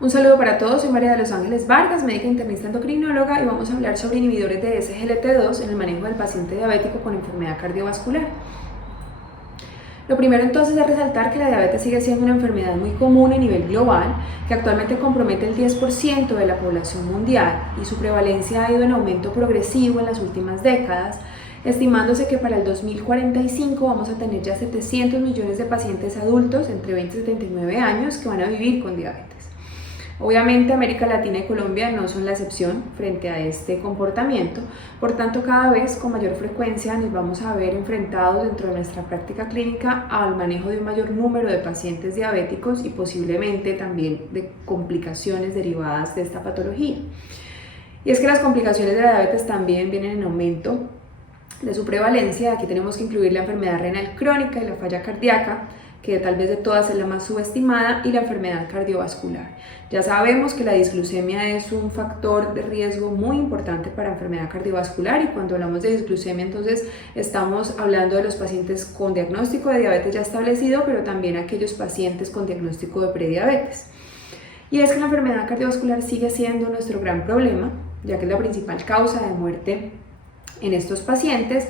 Un saludo para todos, soy María de los Ángeles Vargas, médica internista endocrinóloga, y vamos a hablar sobre inhibidores de SGLT2 en el manejo del paciente diabético con enfermedad cardiovascular. Lo primero entonces es resaltar que la diabetes sigue siendo una enfermedad muy común a nivel global, que actualmente compromete el 10% de la población mundial y su prevalencia ha ido en aumento progresivo en las últimas décadas, estimándose que para el 2045 vamos a tener ya 700 millones de pacientes adultos entre 20 y 79 años que van a vivir con diabetes. Obviamente América Latina y Colombia no son la excepción frente a este comportamiento, por tanto cada vez con mayor frecuencia nos vamos a ver enfrentados dentro de nuestra práctica clínica al manejo de un mayor número de pacientes diabéticos y posiblemente también de complicaciones derivadas de esta patología. Y es que las complicaciones de la diabetes también vienen en aumento de su prevalencia. Aquí tenemos que incluir la enfermedad renal crónica y la falla cardíaca, que tal vez de todas es la más subestimada, y la enfermedad cardiovascular. Ya sabemos que la disglucemia es un factor de riesgo muy importante para enfermedad cardiovascular, y cuando hablamos de disglucemia entonces estamos hablando de los pacientes con diagnóstico de diabetes ya establecido, pero también aquellos pacientes con diagnóstico de prediabetes. Y es que la enfermedad cardiovascular sigue siendo nuestro gran problema, ya que es la principal causa de muerte en estos pacientes.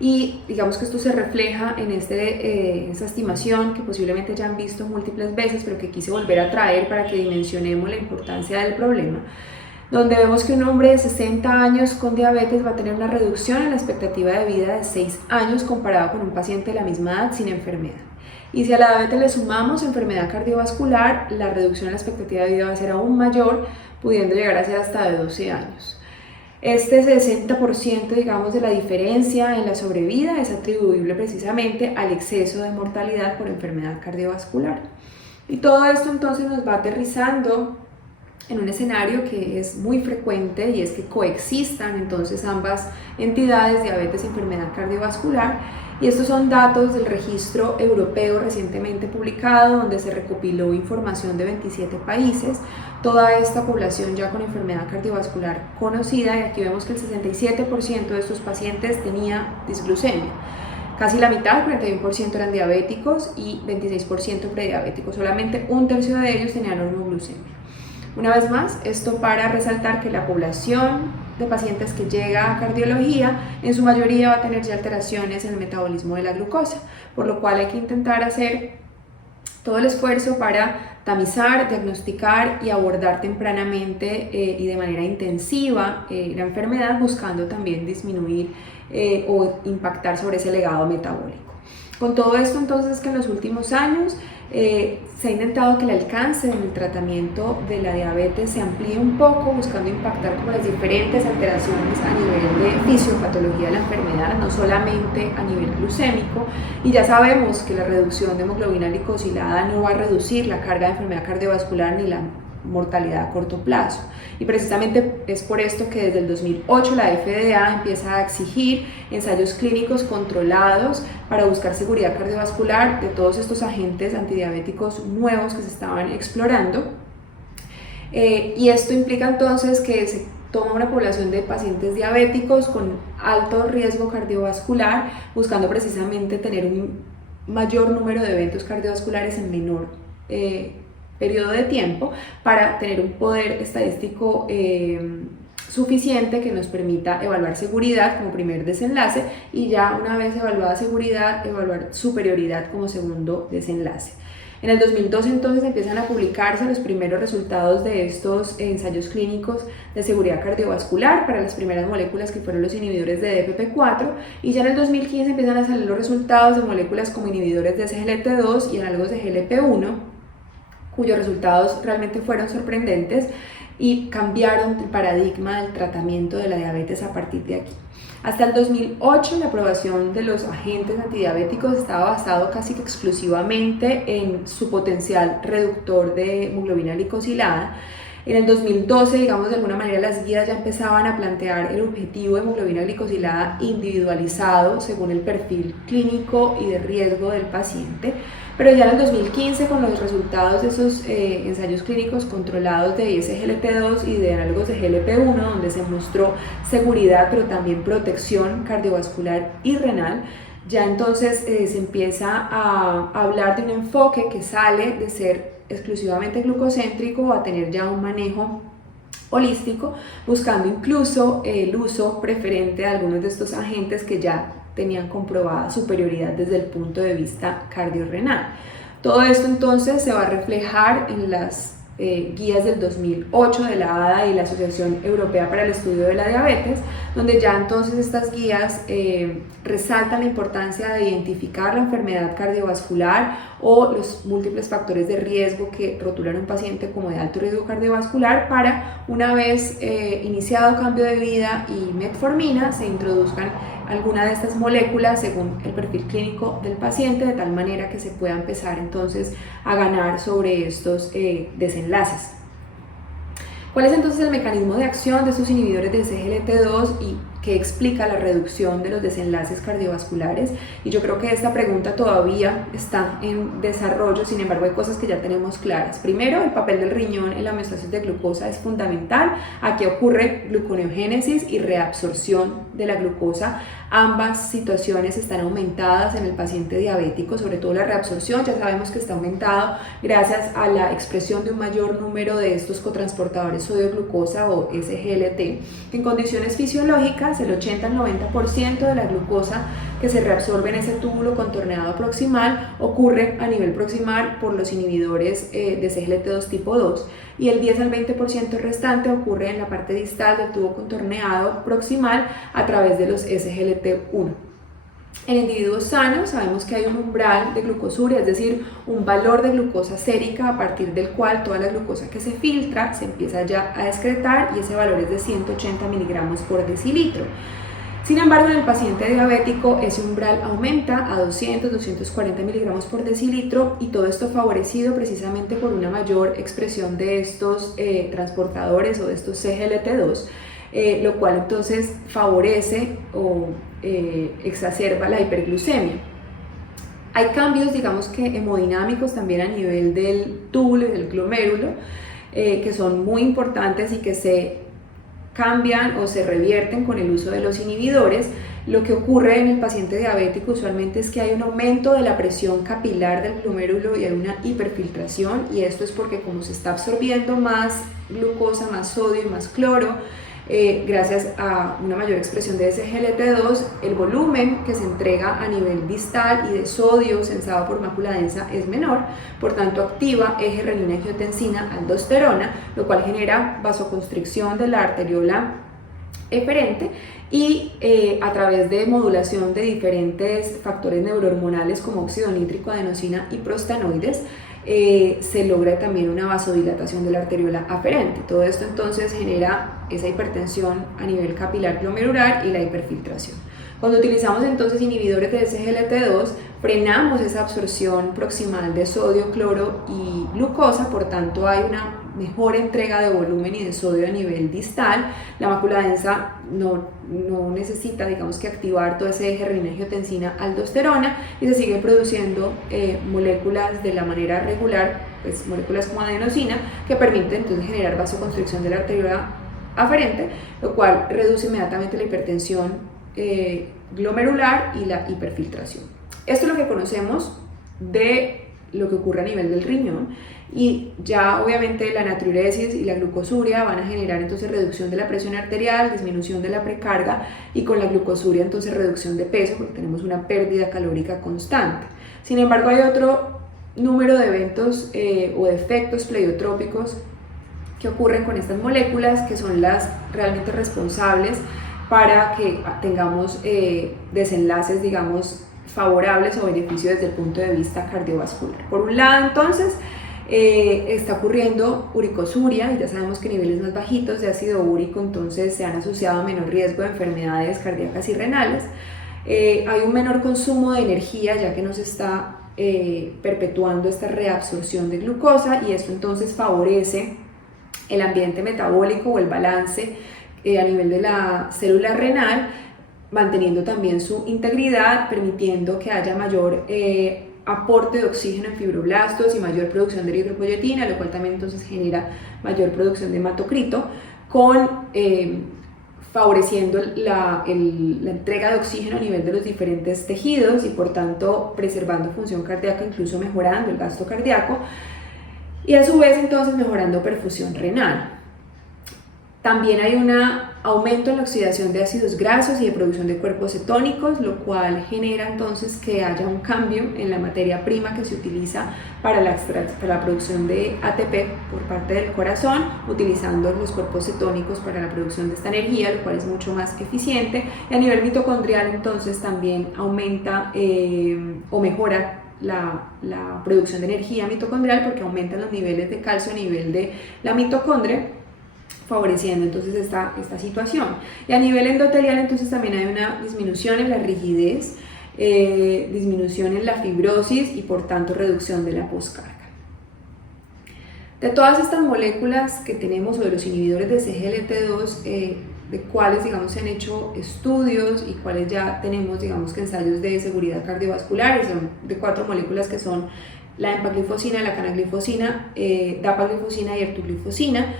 Y digamos que esto se refleja en esta estimación que posiblemente ya han visto múltiples veces, pero que quise volver a traer para que dimensionemos la importancia del problema, donde vemos que un hombre de 60 años con diabetes va a tener una reducción en la expectativa de vida de 6 años comparado con un paciente de la misma edad sin enfermedad. Y si a la diabetes le sumamos enfermedad cardiovascular, la reducción en la expectativa de vida va a ser aún mayor, pudiendo llegar a ser hasta de 12 años. Este 60%, digamos, de la diferencia en la sobrevida es atribuible precisamente al exceso de mortalidad por enfermedad cardiovascular. Y todo esto entonces nos va aterrizando en un escenario que es muy frecuente, y es que coexistan entonces ambas entidades, diabetes y enfermedad cardiovascular. Y estos son datos del registro europeo recientemente publicado, donde se recopiló información de 27 países, toda esta población ya con enfermedad cardiovascular conocida, y aquí vemos que el 67% de estos pacientes tenía disglucemia. Casi la mitad, 41%, eran diabéticos y 26% prediabéticos. Solamente un tercio de ellos tenían normoglucemia. Una vez más, esto para resaltar que la población de pacientes que llega a cardiología en su mayoría va a tener ya alteraciones en el metabolismo de la glucosa, por lo cual hay que intentar hacer todo el esfuerzo para tamizar, diagnosticar y abordar tempranamente y de manera intensiva la enfermedad, buscando también disminuir o impactar sobre ese legado metabólico. Con todo esto entonces, que en los últimos años se ha intentado que el alcance en el tratamiento de la diabetes se amplíe un poco, buscando impactar como las diferentes alteraciones a nivel de fisiopatología de la enfermedad, no solamente a nivel glucémico. Y ya sabemos que la reducción de hemoglobina glicosilada no va a reducir la carga de enfermedad cardiovascular ni la mortalidad a corto plazo, y precisamente es por esto que desde el 2008 la FDA empieza a exigir ensayos clínicos controlados para buscar seguridad cardiovascular de todos estos agentes antidiabéticos nuevos que se estaban explorando. Y esto implica entonces que se toma una población de pacientes diabéticos con alto riesgo cardiovascular, buscando precisamente tener un mayor número de eventos cardiovasculares en menor periodo de tiempo, para tener un poder estadístico suficiente que nos permita evaluar seguridad como primer desenlace, y ya una vez evaluada seguridad, evaluar superioridad como segundo desenlace. En el 2012 entonces empiezan a publicarse los primeros resultados de estos ensayos clínicos de seguridad cardiovascular para las primeras moléculas que fueron los inhibidores de DPP4, y ya en el 2015 empiezan a salir los resultados de moléculas como inhibidores de SGLT2 y análogos de GLP-1, cuyos resultados realmente fueron sorprendentes y cambiaron el paradigma del tratamiento de la diabetes a partir de aquí. Hasta el 2008 la aprobación de los agentes antidiabéticos estaba basado casi que exclusivamente en su potencial reductor de hemoglobina glicosilada. En el 2012, digamos, de alguna manera las guías ya empezaban a plantear el objetivo de hemoglobina glicosilada individualizado según el perfil clínico y de riesgo del paciente. Pero ya en el 2015, con los resultados de esos ensayos clínicos controlados de SGLT2 y de análogos de GLP-1, donde se mostró seguridad pero también protección cardiovascular y renal, ya entonces se empieza a hablar de un enfoque que sale de ser exclusivamente glucocéntrico a tener ya un manejo holístico, buscando incluso el uso preferente de algunos de estos agentes que ya tenían comprobada superioridad desde el punto de vista cardiorrenal. Todo esto entonces se va a reflejar en las guías del 2008 de la ADA y la Asociación Europea para el Estudio de la Diabetes, donde ya entonces estas guías resaltan la importancia de identificar la enfermedad cardiovascular o los múltiples factores de riesgo que rotulan a un paciente como de alto riesgo cardiovascular para, una vez iniciado cambio de vida y metformina, se introduzcan alguna de estas moléculas según el perfil clínico del paciente, de tal manera que se pueda empezar entonces a ganar sobre estos desenlaces. ¿Cuál es entonces el mecanismo de acción de estos inhibidores de SGLT2 y qué explica la reducción de los desenlaces cardiovasculares? Y yo creo que esta pregunta todavía está en desarrollo, sin embargo hay cosas que ya tenemos claras. Primero, el papel del riñón en la homeostasis de glucosa es fundamental. Aquí ocurre gluconeogénesis y reabsorción de la glucosa. Ambas situaciones están aumentadas en el paciente diabético, sobre todo la reabsorción, ya sabemos que está aumentado gracias a la expresión de un mayor número de estos cotransportadores sodio-glucosa o SGLT. En condiciones fisiológicas, el 80 al 90% de la glucosa que se reabsorbe en ese túbulo contorneado proximal ocurre a nivel proximal por los inhibidores de SGLT2 tipo 2 y el 10 al 20% restante ocurre en la parte distal del tubo contorneado proximal a través de los SGLT1. En individuos sanos sabemos que hay un umbral de glucosuria, es decir, un valor de glucosa sérica a partir del cual toda la glucosa que se filtra se empieza ya a excretar y ese valor es de 180 miligramos por decilitro. Sin embargo, en el paciente diabético ese umbral aumenta a 200-240 miligramos por decilitro y todo esto favorecido precisamente por una mayor expresión de estos transportadores o de estos SGLT2, lo cual entonces favorece o exacerba la hiperglucemia. Hay cambios, digamos que hemodinámicos también a nivel del túbulo y del glomérulo que son muy importantes y que se cambian o se revierten con el uso de los inhibidores. Lo que ocurre en el paciente diabético usualmente es que hay un aumento de la presión capilar del glomérulo y hay una hiperfiltración, y esto es porque como se está absorbiendo más glucosa, más sodio y más cloro, gracias a una mayor expresión de SGLT2, el volumen que se entrega a nivel distal y de sodio sensado por mácula densa es menor, por tanto activa eje renina-angiotensina aldosterona, lo cual genera vasoconstricción de la arteriola eferente y a través de modulación de diferentes factores neurohormonales como óxido nítrico, adenosina y prostanoides, se logra también una vasodilatación de la arteriola aferente. Todo esto entonces genera esa hipertensión a nivel capilar glomerular y la hiperfiltración. Cuando utilizamos entonces inhibidores de SGLT2, frenamos esa absorción proximal de sodio, cloro y glucosa, por tanto hay una mejor entrega de volumen y de sodio a nivel distal. La mácula densa no necesita, digamos que activar todo ese eje renina-angiotensina aldosterona y se siguen produciendo moléculas de la manera regular, pues moléculas como adenosina, que permiten entonces generar vasoconstricción de la arteriola aferente, lo cual reduce inmediatamente la hipertensión glomerular y la hiperfiltración. Esto es lo que conocemos de lo que ocurre a nivel del riñón, y ya obviamente la natriuresis y la glucosuria van a generar entonces reducción de la presión arterial, disminución de la precarga, y con la glucosuria entonces reducción de peso porque tenemos una pérdida calórica constante. Sin embargo, hay otro número de eventos o de efectos pleiotrópicos que ocurren con estas moléculas que son las realmente responsables para que tengamos desenlaces, digamos, favorables o beneficios desde el punto de vista cardiovascular. Por un lado, entonces, está ocurriendo uricosuria, y ya sabemos que niveles más bajitos de ácido úrico entonces se han asociado a menor riesgo de enfermedades cardíacas y renales. Hay un menor consumo de energía, ya que nos está perpetuando esta reabsorción de glucosa, y esto entonces favorece el ambiente metabólico o el balance a nivel de la célula renal, manteniendo también su integridad, permitiendo que haya mayor aporte de oxígeno en fibroblastos y mayor producción de eritropoyetina, lo cual también entonces genera mayor producción de hematocrito, favoreciendo la entrega de oxígeno a nivel de los diferentes tejidos y por tanto preservando función cardíaca, incluso mejorando el gasto cardíaco. y a su vez entonces mejorando perfusión renal. También hay un aumento en la oxidación de ácidos grasos y de producción de cuerpos cetónicos, lo cual genera entonces que haya un cambio en la materia prima que se utiliza para la producción de ATP por parte del corazón, utilizando los cuerpos cetónicos para la producción de esta energía, lo cual es mucho más eficiente. Y a nivel mitocondrial entonces también aumenta o mejora la producción de energía mitocondrial, porque aumentan los niveles de calcio a nivel de la mitocondria, favoreciendo entonces esta situación. Y a nivel endotelial entonces también hay una disminución en la rigidez, disminución en la fibrosis y por tanto reducción de la poscarga. De todas estas moléculas que tenemos, o de los inhibidores de SGLT2, de cuáles digamos se han hecho estudios y cuáles ya tenemos digamos que ensayos de seguridad cardiovascular, son de 4 moléculas que son la empaglifosina, la canaglifosina, dapaglifosina y ertuglifosina.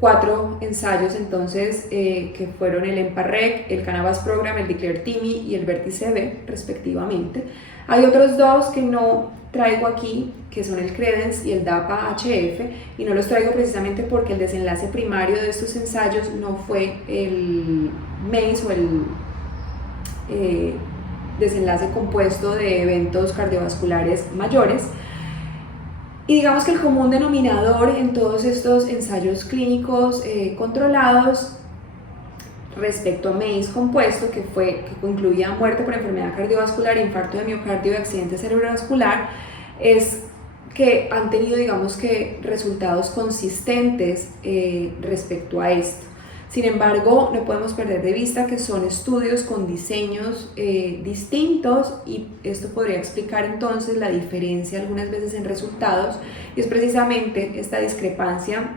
4 ensayos entonces que fueron el EMPA-REC, el Canavas-Program, el Declare-TIMI y el Vertis-CB respectivamente. Hay otros 2 que no traigo aquí, que son el Credence y el DAPA-HF, y no los traigo precisamente porque el desenlace primario de estos ensayos no fue el MACE o el desenlace compuesto de eventos cardiovasculares mayores. Y digamos que el común denominador en todos estos ensayos clínicos controlados respecto a MACE compuesto, que incluía muerte por enfermedad cardiovascular, infarto de miocardio y accidente cerebrovascular, es que han tenido digamos que resultados consistentes respecto a esto. Sin embargo, no podemos perder de vista que son estudios con diseños distintos, y esto podría explicar entonces la diferencia algunas veces en resultados, y es precisamente esta discrepancia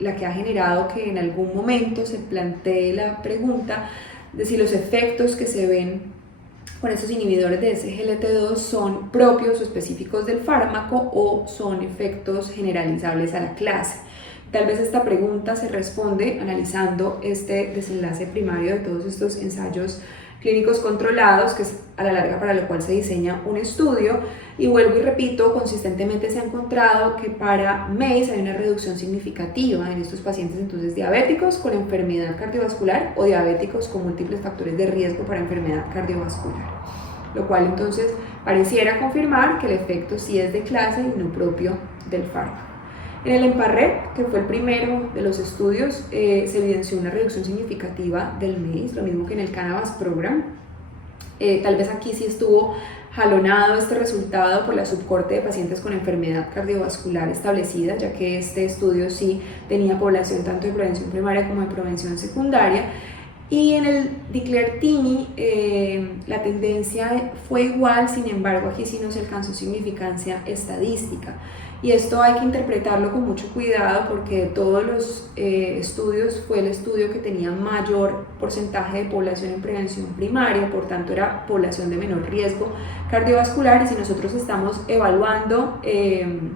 la que ha generado que en algún momento se plantee la pregunta de si los efectos que se ven con estos inhibidores de SGLT2 son propios o específicos del fármaco o son efectos generalizables a la clase. Tal vez esta pregunta se responde analizando este desenlace primario de todos estos ensayos clínicos controlados, que es a la larga para lo cual se diseña un estudio. Y vuelvo y repito, consistentemente se ha encontrado que para MACE hay una reducción significativa en estos pacientes entonces diabéticos con enfermedad cardiovascular o diabéticos con múltiples factores de riesgo para enfermedad cardiovascular, lo cual entonces pareciera confirmar que el efecto sí es de clase y no propio del fármaco. En el EMPA-REC, que fue el primero de los estudios, se evidenció una reducción significativa del MACE, lo mismo que en el Canavas-Program. Tal vez aquí sí estuvo jalonado este resultado por la subcorte de pacientes con enfermedad cardiovascular establecida, ya que este estudio sí tenía población tanto de prevención primaria como de prevención secundaria. Y en el Declare-TIMI la tendencia fue igual, sin embargo aquí sí no se alcanzó significancia estadística. Y esto hay que interpretarlo con mucho cuidado, porque de todos los estudios fue el estudio que tenía mayor porcentaje de población en prevención primaria, por tanto era población de menor riesgo cardiovascular. Y si nosotros estamos evaluando el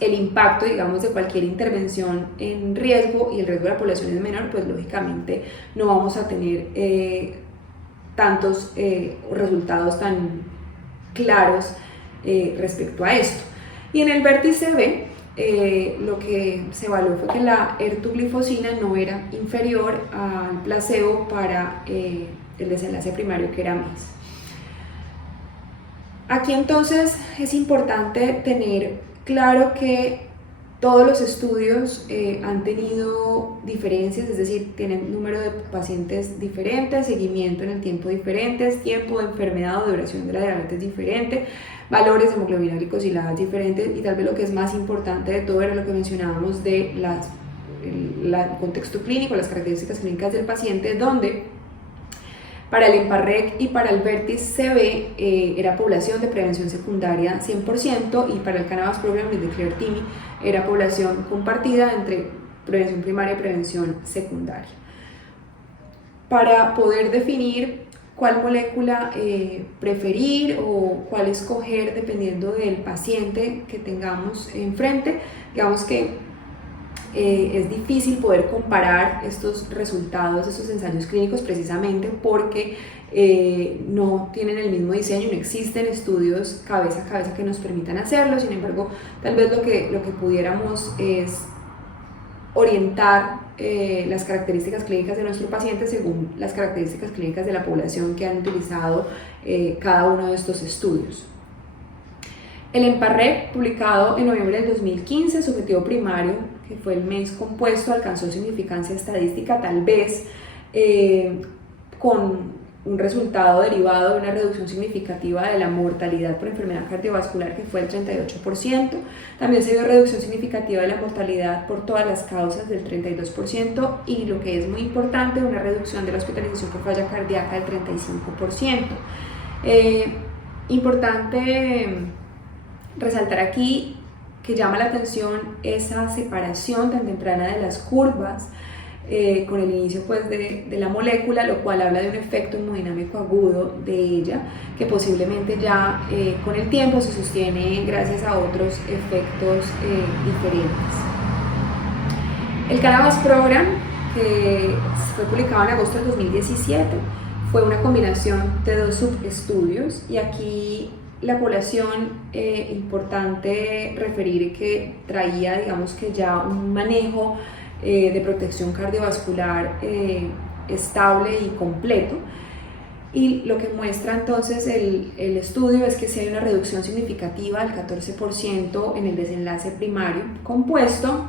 impacto, digamos, de cualquier intervención en riesgo y el riesgo de la población es menor, pues lógicamente no vamos a tener tantos resultados tan claros respecto a esto. Y en el Vertis-CB lo que se evaluó fue que la ertuglifosina no era inferior al placebo para el desenlace primario, que era MACE. Aquí entonces es importante tener claro que todos los estudios han tenido diferencias, es decir, tienen número de pacientes diferentes, seguimiento en el tiempo diferentes, tiempo de enfermedad o duración de la diabetes diferente, valores de hemoglobina glicosilada diferentes, y tal vez lo que es más importante de todo era lo que mencionábamos de el contexto clínico, las características clínicas del paciente, donde para el EMPA-REC y para el Vertis-CB era población de prevención secundaria 100%, y para el Canavas-Program y el Declare-TIMI era población compartida entre prevención primaria y prevención secundaria. Para poder definir cuál molécula preferir o cuál escoger dependiendo del paciente que tengamos enfrente, digamos que es difícil poder comparar estos resultados, estos ensayos clínicos, precisamente porque no tienen el mismo diseño, no existen estudios cabeza a cabeza que nos permitan hacerlo. Sin embargo, tal vez lo que pudiéramos es orientar las características clínicas de nuestro paciente según las características clínicas de la población que han utilizado cada uno de estos estudios. El EMPA-REP, publicado en noviembre del 2015, su objetivo primario, que fue el mes compuesto, alcanzó significancia estadística, tal vez con un resultado derivado de una reducción significativa de la mortalidad por enfermedad cardiovascular, que fue el 38%. También se vio reducción significativa de la mortalidad por todas las causas del 32%, y lo que es muy importante, una reducción de la hospitalización por falla cardíaca del 35%. Importante resaltar aquí que llama la atención esa separación tan temprana de las curvas con el inicio pues, de la molécula, lo cual habla de un efecto hemodinámico agudo de ella, que posiblemente ya con el tiempo se sostiene gracias a otros efectos diferentes. El Cannabis Program, que fue publicado en agosto del 2017, fue una combinación de dos subestudios, y aquí la población, importante referir que traía, digamos que ya un manejo de protección cardiovascular estable y completo, y lo que muestra entonces el estudio es que sí hay una reducción significativa del 14% en el desenlace primario compuesto,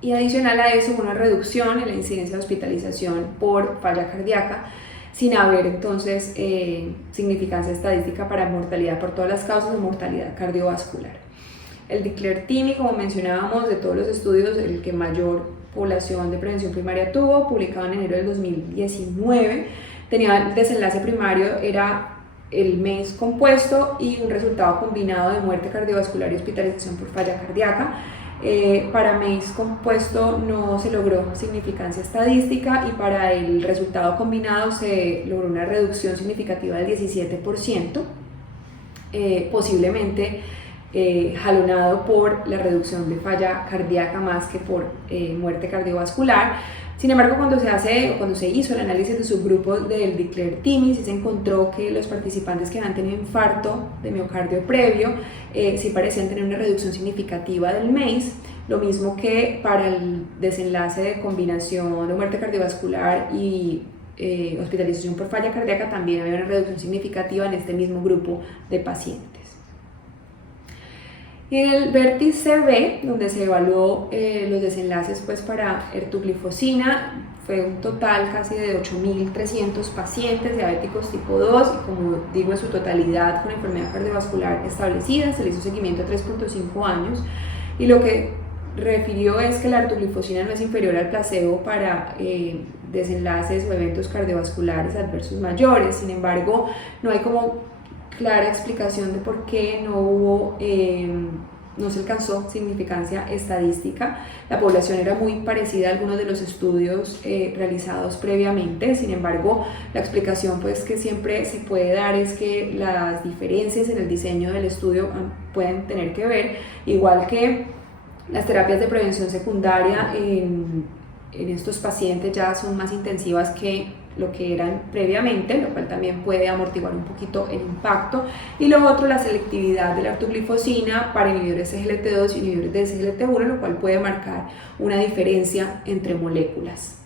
y adicional a eso una reducción en la incidencia de hospitalización por falla cardíaca, sin haber entonces significancia estadística para mortalidad por todas las causas o mortalidad cardiovascular. El DECLARE-TIMI, como mencionábamos, de todos los estudios, el que mayor población de prevención primaria tuvo, publicado en enero del 2019, tenía el desenlace primario, era el mes compuesto y un resultado combinado de muerte cardiovascular y hospitalización por falla cardíaca. Para mes compuesto no se logró significancia estadística, y para el resultado combinado se logró una reducción significativa del 17%, posiblemente jalonado por la reducción de falla cardíaca más que por muerte cardiovascular. Sin embargo, cuando se hizo el análisis de subgrupos del DECLARE-TIMI, sí se encontró que los participantes que habían tenido infarto de miocardio previo sí parecían tener una reducción significativa del MACE, lo mismo que para el desenlace de combinación de muerte cardiovascular y hospitalización por falla cardíaca también había una reducción significativa en este mismo grupo de pacientes. Y en el VERTIS-CV, donde se evaluó los desenlaces pues, para ertuglifosina, fue un total casi de 8.300 pacientes diabéticos tipo 2, y como digo, en su totalidad con enfermedad cardiovascular establecida. Se le hizo seguimiento a 3.5 años, y lo que refirió es que la ertuglifosina no es inferior al placebo para desenlaces o eventos cardiovasculares adversos mayores. Sin embargo, no hay como clara explicación de por qué no se alcanzó significancia estadística. La población era muy parecida a algunos de los estudios realizados previamente. Sin embargo, la explicación pues, que siempre se puede dar es que las diferencias en el diseño del estudio pueden tener que ver, igual que las terapias de prevención secundaria en estos pacientes ya son más intensivas que lo que eran previamente, lo cual también puede amortiguar un poquito el impacto. Y lo otro, la selectividad de la ertuglifosina para inhibidores de SGLT2 y inhibidores de SGLT1, lo cual puede marcar una diferencia entre moléculas.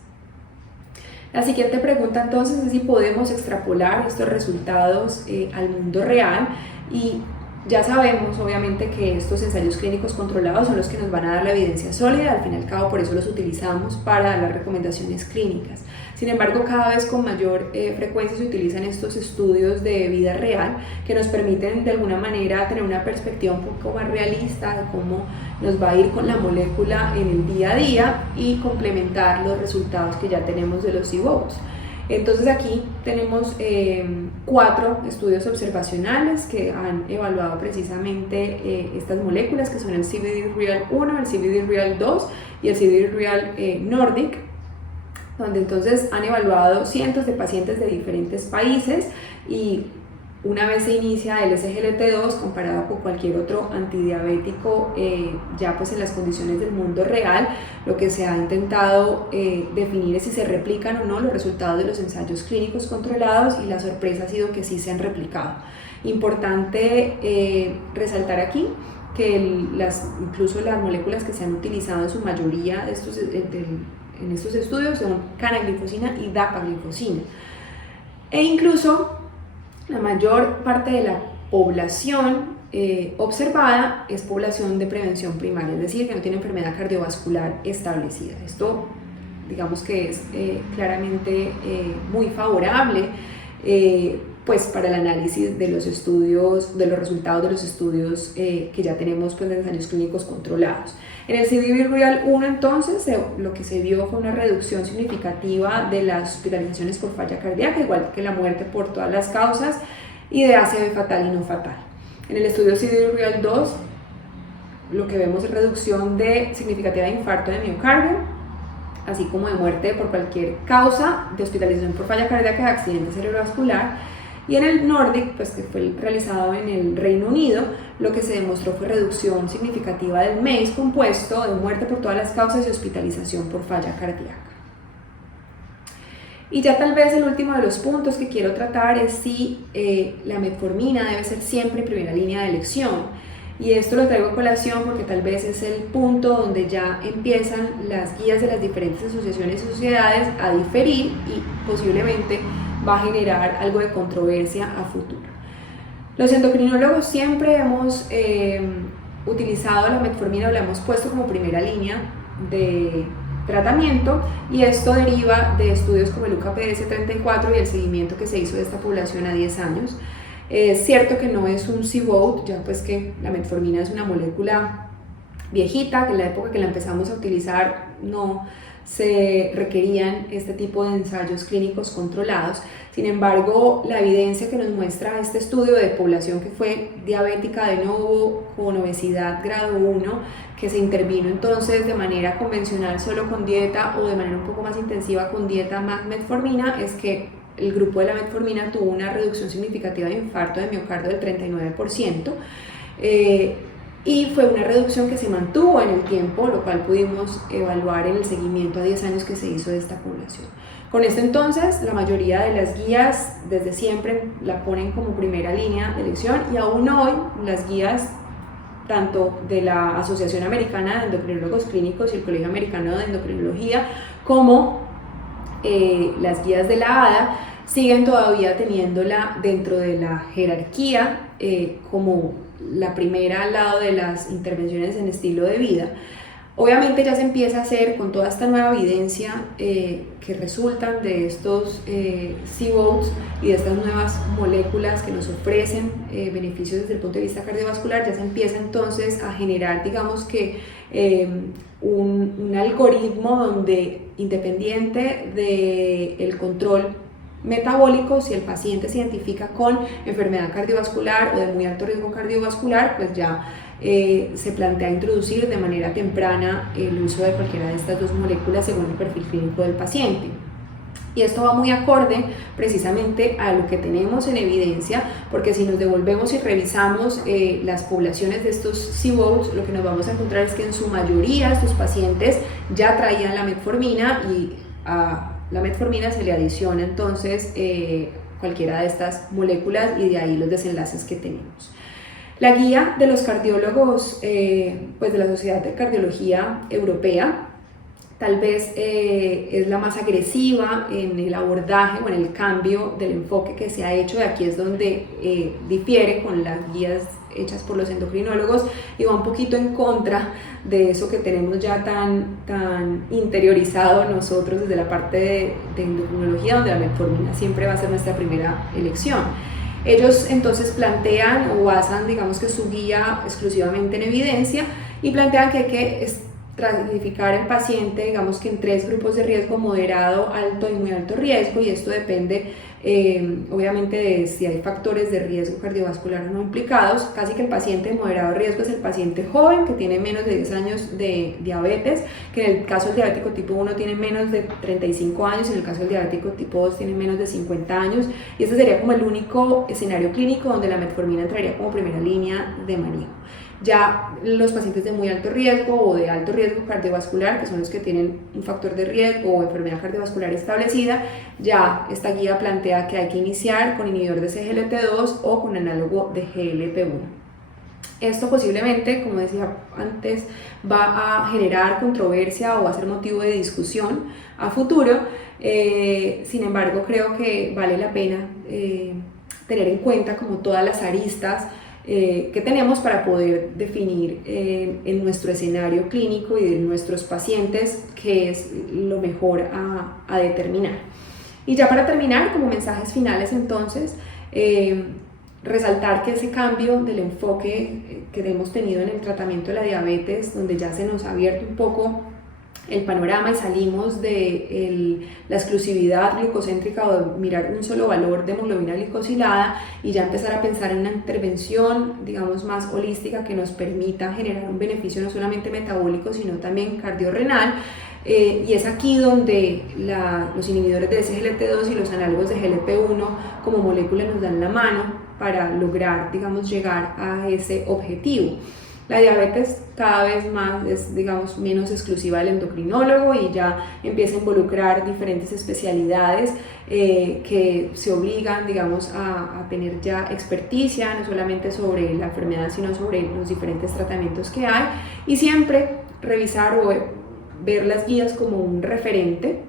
La siguiente pregunta entonces es si podemos extrapolar estos resultados al mundo real, y ya sabemos obviamente que estos ensayos clínicos controlados son los que nos van a dar la evidencia sólida. Al fin y al cabo, por eso los utilizamos para las recomendaciones clínicas. Sin embargo, cada vez con mayor frecuencia se utilizan estos estudios de vida real que nos permiten de alguna manera tener una perspectiva un poco más realista de cómo nos va a ir con la molécula en el día a día y complementar los resultados que ya tenemos de los CVOTs. Entonces aquí tenemos 4 estudios observacionales que han evaluado precisamente estas moléculas, que son el CVD-REAL 1, el CVD-REAL 2 y el CVD-REAL Nordic, donde entonces han evaluado cientos de pacientes de diferentes países y una vez se inicia el SGLT2 comparado con cualquier otro antidiabético, ya pues en las condiciones del mundo real, lo que se ha intentado definir es si se replican o no los resultados de los ensayos clínicos controlados, y la sorpresa ha sido que sí se han replicado. Importante resaltar aquí que incluso las moléculas que se han utilizado en su mayoría en estos estudios son canaglifosina y dapaglifosina, e incluso la mayor parte de la población observada es población de prevención primaria, es decir, que no tiene enfermedad cardiovascular establecida. Esto, digamos que es claramente muy favorable pues para el análisis de los estudios, de los resultados de los estudios que ya tenemos pues, de ensayos clínicos controlados. En el CDB-REAL 1 entonces lo que se vio fue una reducción significativa de las hospitalizaciones por falla cardíaca, igual que la muerte por todas las causas, y de ACV fatal y no fatal. En el estudio CDB-REAL 2 lo que vemos es reducción significativa de infarto de miocardio, así como de muerte por cualquier causa, de hospitalización por falla cardíaca y accidente cerebrovascular. Y en el Nordic, pues que fue realizado en el Reino Unido, lo que se demostró fue reducción significativa del MACE compuesto, de muerte por todas las causas y hospitalización por falla cardíaca. Y ya tal vez el último de los puntos que quiero tratar es si la metformina debe ser siempre en primera línea de elección. Y esto lo traigo a colación porque tal vez es el punto donde ya empiezan las guías de las diferentes asociaciones y sociedades a diferir, y posiblemente va a generar algo de controversia a futuro. Los endocrinólogos siempre hemos utilizado la metformina, o la hemos puesto como primera línea de tratamiento, y esto deriva de estudios como el UCAPDS34 y el seguimiento que se hizo de esta población a 10 años. Es cierto que no es un CVOT, ya pues que la metformina es una molécula viejita, que en la época que la empezamos a utilizar no se requerían este tipo de ensayos clínicos controlados. Sin embargo, la evidencia que nos muestra este estudio de población que fue diabética de nuevo con obesidad grado 1, que se intervino entonces de manera convencional solo con dieta o de manera un poco más intensiva con dieta más metformina, es que el grupo de la metformina tuvo una reducción significativa de infarto de miocardio del 39%, y fue una reducción que se mantuvo en el tiempo, lo cual pudimos evaluar en el seguimiento a 10 años que se hizo de esta población. Con esto entonces, la mayoría de las guías desde siempre la ponen como primera línea de elección, y aún hoy las guías tanto de la Asociación Americana de Endocrinólogos Clínicos y el Colegio Americano de Endocrinología, como las guías de la ADA, siguen todavía teniéndola dentro de la jerarquía como la primera al lado de las intervenciones en estilo de vida. Obviamente ya se empieza a hacer con toda esta nueva evidencia que resultan de estos CVOTs y de estas nuevas moléculas que nos ofrecen beneficios desde el punto de vista cardiovascular, ya se empieza entonces a generar, digamos que un algoritmo donde, independiente del control metabólico, si el paciente se identifica con enfermedad cardiovascular o de muy alto riesgo cardiovascular, pues ya se plantea introducir de manera temprana el uso de cualquiera de estas dos moléculas según el perfil clínico del paciente. Y esto va muy acorde precisamente a lo que tenemos en evidencia, porque si nos devolvemos y revisamos las poblaciones de estos CVOTs, lo que nos vamos a encontrar es que en su mayoría estos pacientes ya traían la metformina, y a la metformina se le adiciona entonces cualquiera de estas moléculas, y de ahí los desenlaces que tenemos. La guía de los cardiólogos pues de la Sociedad de Cardiología Europea tal vez es la más agresiva en el abordaje o en el cambio del enfoque que se ha hecho. De aquí es donde difiere con las guías hechas por los endocrinólogos y va un poquito en contra de eso que tenemos ya tan interiorizado nosotros desde la parte de endocrinología, donde la metformina siempre va a ser nuestra primera elección. Ellos entonces plantean o basan, digamos que su guía exclusivamente en evidencia, y plantean que hay que estratificar el paciente, digamos que en 3 grupos de riesgo: moderado, alto y muy alto riesgo, y esto depende obviamente de si hay factores de riesgo cardiovascular no implicados. Casi que el paciente de moderado riesgo es el paciente joven que tiene menos de 10 años de diabetes, que en el caso del diabético tipo 1 tiene menos de 35 años, en el caso del diabético tipo 2 tiene menos de 50 años, y este sería como el único escenario clínico donde la metformina entraría como primera línea de manejo. Ya los pacientes de muy alto riesgo o de alto riesgo cardiovascular, que son los que tienen un factor de riesgo o enfermedad cardiovascular establecida, ya esta guía plantea que hay que iniciar con inhibidor de SGLT2 o con análogo de GLP-1. Esto posiblemente, como decía antes, va a generar controversia o va a ser motivo de discusión a futuro. Sin embargo, creo que vale la pena tener en cuenta como todas las aristas que tenemos para poder definir en nuestro escenario clínico y de nuestros pacientes qué es lo mejor a determinar. Y ya para terminar, como mensajes finales entonces, resaltar que ese cambio del enfoque que hemos tenido en el tratamiento de la diabetes, donde ya se nos ha abierto un poco el panorama y salimos de la exclusividad glucocéntrica o de mirar un solo valor de hemoglobina glicosilada y ya empezar a pensar en una intervención, digamos, más holística que nos permita generar un beneficio no solamente metabólico, sino también cardiorrenal. Y es aquí donde los inhibidores de SGLT2 y los análogos de GLP-1 como molécula nos dan la mano para lograr, digamos, llegar a ese objetivo. La diabetes cada vez más es, digamos, menos exclusiva del endocrinólogo y ya empieza a involucrar diferentes especialidades que se obligan, digamos, a tener ya experticia, no solamente sobre la enfermedad, sino sobre los diferentes tratamientos que hay, y siempre revisar o ver las guías como un referente,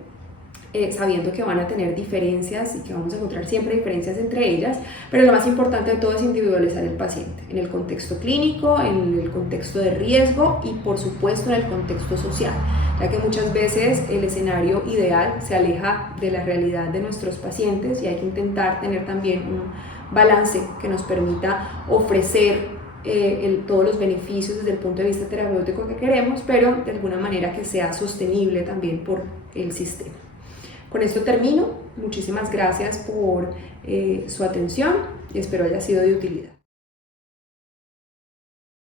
sabiendo que van a tener diferencias y que vamos a encontrar siempre diferencias entre ellas, pero lo más importante de todo es individualizar el paciente en el contexto clínico, en el contexto de riesgo y por supuesto en el contexto social, ya que muchas veces el escenario ideal se aleja de la realidad de nuestros pacientes y hay que intentar tener también un balance que nos permita ofrecer todos los beneficios desde el punto de vista terapéutico que queremos, pero de alguna manera que sea sostenible también por el sistema. Con esto termino. Muchísimas gracias por su atención y espero haya sido de utilidad.